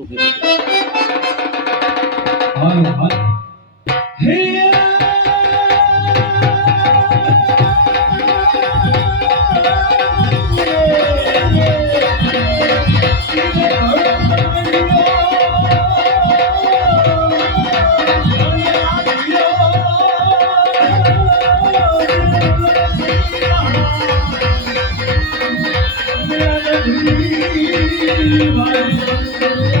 ঢুকে Bye.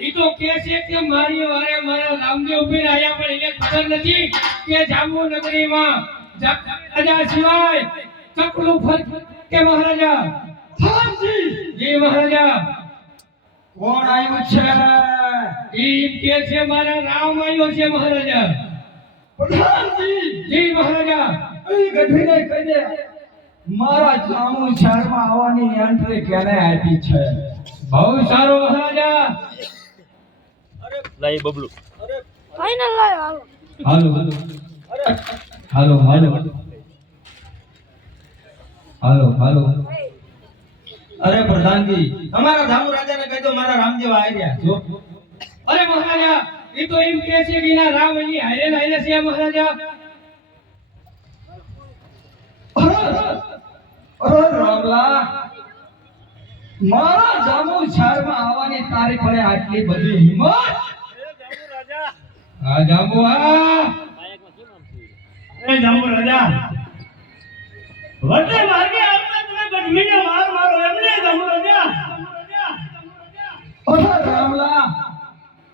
ઈ તો કે છે કે મારી વારે મારા રામદેવ ઊભી આયા પણ એને ખબર નથી કે જામુ નગરીમાં રાજા સિવાય ચકલું ફર કે મહારાજા? જી મહારાજા. કોણ આવ્યું છે? ઈ કે છે મારા રામ આવ્યો છે મહારાજા. પ્રધાનજી જી મહારાજા. એ ગઢવીને કહી દે. મારા જામુ શર્મા આવવાની એન્ટ્રી કેને આપી છે? બહુ સારો મહારાજા. લાઈ બબલું ફાઇનલ લાયો હાલો હાલો હાલો હાલો હાલો હાલો અરે પ્રધાનજી અમારા ધામુ રાજાને કહી દો મારા રામદેવ આવ્યા જો અરે મહારાજા એ તો એમ કે છે કે ના રામ અહીં હારે ને હારે છે મહારાજા. અરે રામલા મારા જામુ શહેરમાં આવવાની તારી પડે આટલી બધી હિંમત. આ જાંબુ આ એ જાંબુ રાજા! વટે માર્ગે આવતા તમે ગઢવીને માર મારો એમને જાંબુ રાજા? અરે રામલા!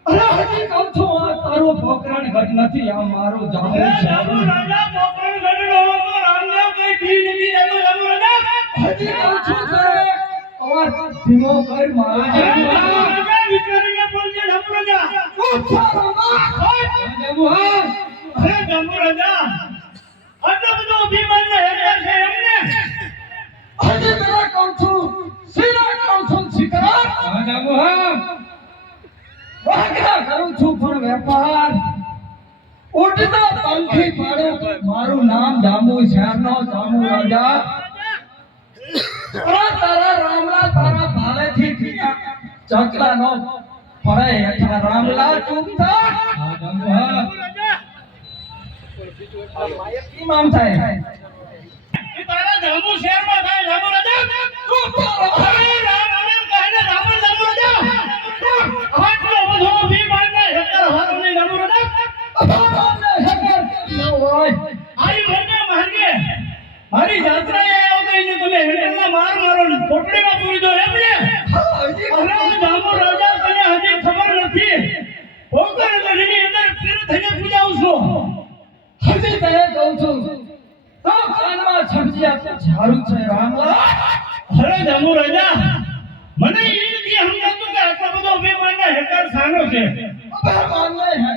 અરે હજી કહું છું આ તારો પોકરણ ગઢ નથી આ મારો જાંબુ છે. જાંબુ રાજા પોકરણ ગઢનો તો રામદેવ કઈ ઢી નથી જાંબુ રાજા? હજી કહું છું સર અવાજ ધીમો કર મારા અરે છું પણ વેપાર ઉડતા મારું નામ જાંબુ શહેરનો જાંબુ રાજા અરે તારા રામલા તારા ભાલેથી ચકલાનો પડે હેઠા રામલાલ ચૂપ થા આ જાંબુ હા કેમ આમ થાય? એ તારા જાંબુ શહેરમાં થાય જાંબુ રાજા? ચૂપ થા અરે રામ રામ કહીને જાંબુ જાંબુ રાજા આટલો બધો અભિમાન ને હેઠળ હારો ને જાંબુ રાજા આઈ મને માર્ગે મારી જાત્રાએ આવ્યો તો એને તમે હેઠળના માર મારો ને પોટડીમાં પૂરી દો એમને અરે જાંબુ રાજા તને હજી ખબર નથી પોકર ગઢની અંદર પીર થઈને પૂજાવું છું હજી તને કહું છું તો છપજિયા ઝાડુ છે રામલા અરે જાંબુ રાજા મને એ નથી સમજાતું કે આટલો બધો અભિમાન ને હેઠળ સાનો છે. અબે માનલે હે